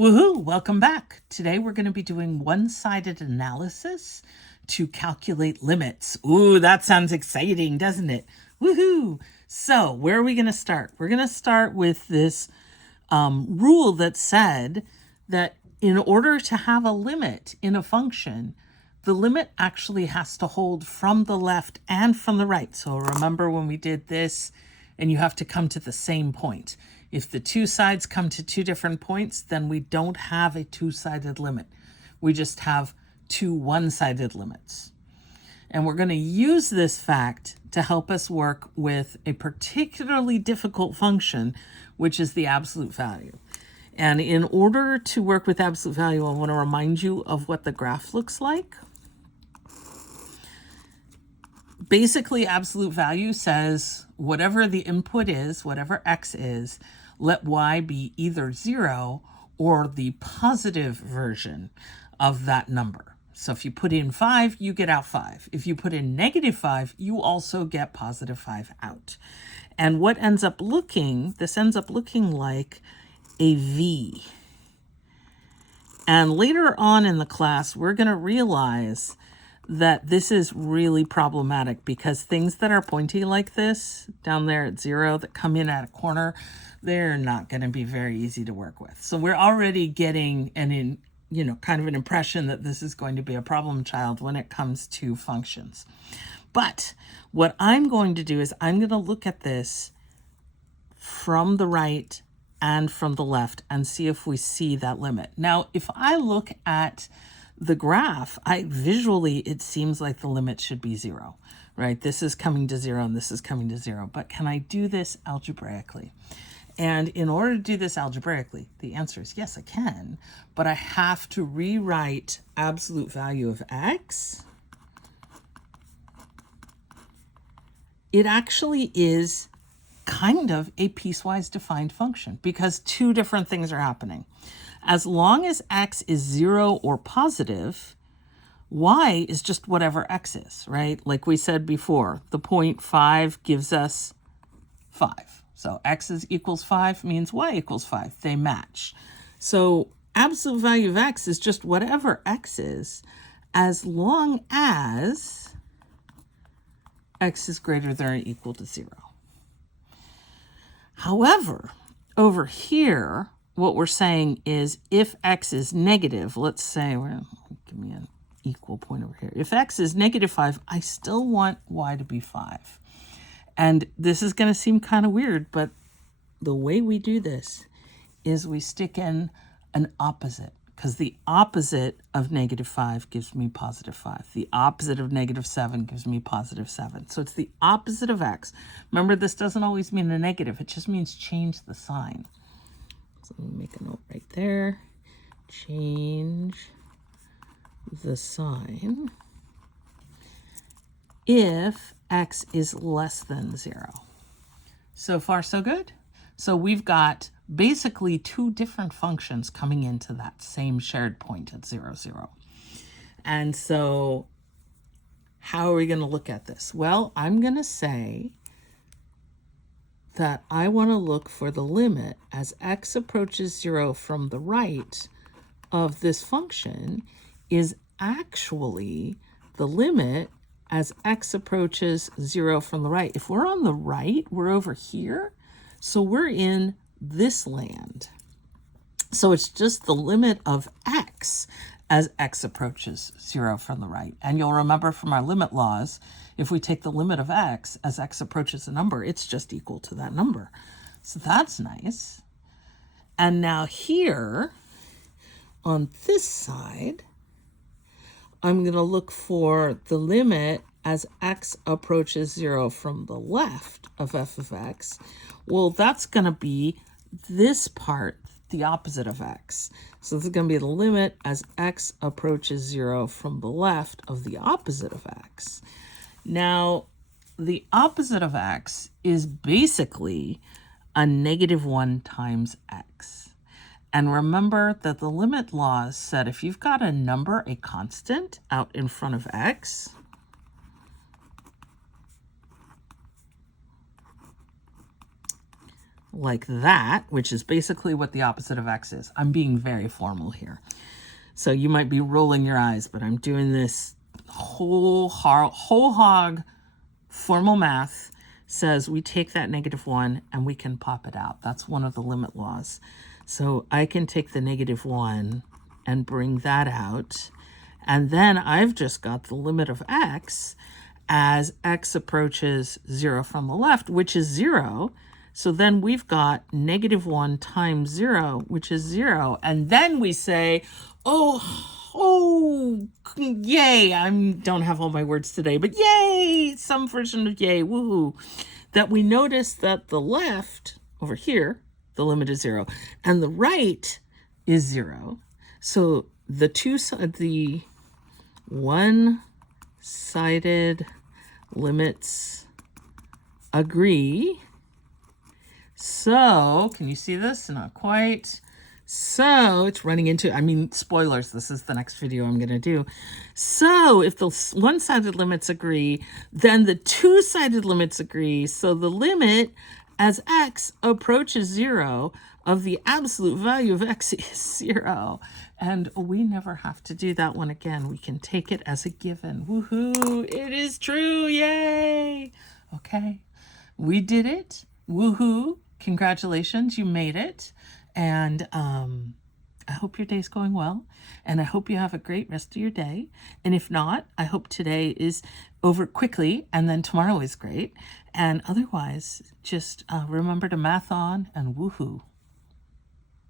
Woohoo! Welcome back. Today we're going to be doing one-sided analysis to calculate limits. Ooh, that sounds exciting, doesn't it? Woohoo! So where are we going to start? We're going to start with this rule that said that in order to have a limit in a function, the limit actually has to hold from the left and from the right. So remember when we did this, and you have to come to the same point. If the two sides come to two different points, then we don't have a two-sided limit. We just have two one-sided limits. And we're going to use this fact to help us work with a particularly difficult function, which is the absolute value. And in order to work with absolute value, I want to remind you of what the graph looks like. Basically, absolute value says whatever the input is, whatever x is, let y be either 0 or the positive version of that number. So if you put in 5, you get out 5. If you put in -5, you also get positive 5 out. And what ends up looking, this ends up looking like a V. And later on in the class, we're going to realize that this is really problematic because things that are pointy like this down there at 0 that come in at a corner, they're not going to be very easy to work with. So we're already getting kind of an impression that this is going to be a problem child when it comes to functions. But what I'm going to do is I'm going to look at this from the right and from the left and see if we see that limit. Now, if I look at the graph, visually, it seems like the limit should be 0, right? This is coming to 0 and this is coming to 0. But can I do this algebraically? And in order to do this algebraically, the answer is yes, I can. But I have to rewrite absolute value of x. It actually is kind of a piecewise defined function because two different things are happening. As long as x is 0 or positive, y is just whatever x is, right? Like we said before, the point 5 gives us 5. So x equals 5 means y equals 5. They match. So absolute value of x is just whatever x is, as long as x is greater than or equal to 0. However, over here, what we're saying is if x is negative, let's say, give me an equal point over here. If x is -5, I still want y to be 5. And this is going to seem kind of weird, but the way we do this is we stick in an opposite, because the opposite of -5 gives me positive 5. The opposite of -7 gives me positive 7. So it's the opposite of x. Remember, this doesn't always mean a negative. It just means change the sign. So let me make a note right there. Change the sign if x is less than 0. So far, so good. So we've got basically two different functions coming into that same shared point at 0, 0. And so how are we going to look at this? Well, I'm going to say that I want to look for the limit as x approaches 0 from the right of this function is actually the limit as x approaches 0 from the right. If we're on the right, we're over here. So we're in this land. So it's just the limit of x as x approaches 0 from the right. And you'll remember from our limit laws, if we take the limit of x as x approaches a number, it's just equal to that number. So that's nice. And now here, on this side, I'm going to look for the limit as x approaches 0 from the left of f of x. Well, that's going to be this part, the opposite of x. So this is going to be the limit as x approaches 0 from the left of the opposite of x. Now, the opposite of x is basically a -1 times x. And remember that the limit laws said if you've got a number, a constant, out in front of x, like that, which is basically what the opposite of x is. I'm being very formal here. So you might be rolling your eyes, but I'm doing this whole hog formal math says we take that -1 and we can pop it out. That's one of the limit laws. So I can take the -1 and bring that out. And then I've just got the limit of x as x approaches 0 from the left, which is 0. So then we've got -1 times 0, which is 0. And then we say, oh, yay. I don't have all my words today, but yay, some version of yay, woohoo. That we notice that the left over here, the limit is 0, and the right is 0. So the one-sided limits agree. So, can you see this? Not quite. So, it's running into, spoilers, this is the next video I'm going to do. So, if the one-sided limits agree, then the two-sided limits agree. So, the limit as x approaches 0 of the absolute value of x is 0. And we never have to do that one again. We can take it as a given. Woohoo! It is true! Yay! Okay, we did it. Woohoo! Congratulations, you made it. And I hope your day's going well. And I hope you have a great rest of your day. And if not, I hope today is over quickly and then tomorrow is great. And otherwise, just remember to math on and woohoo.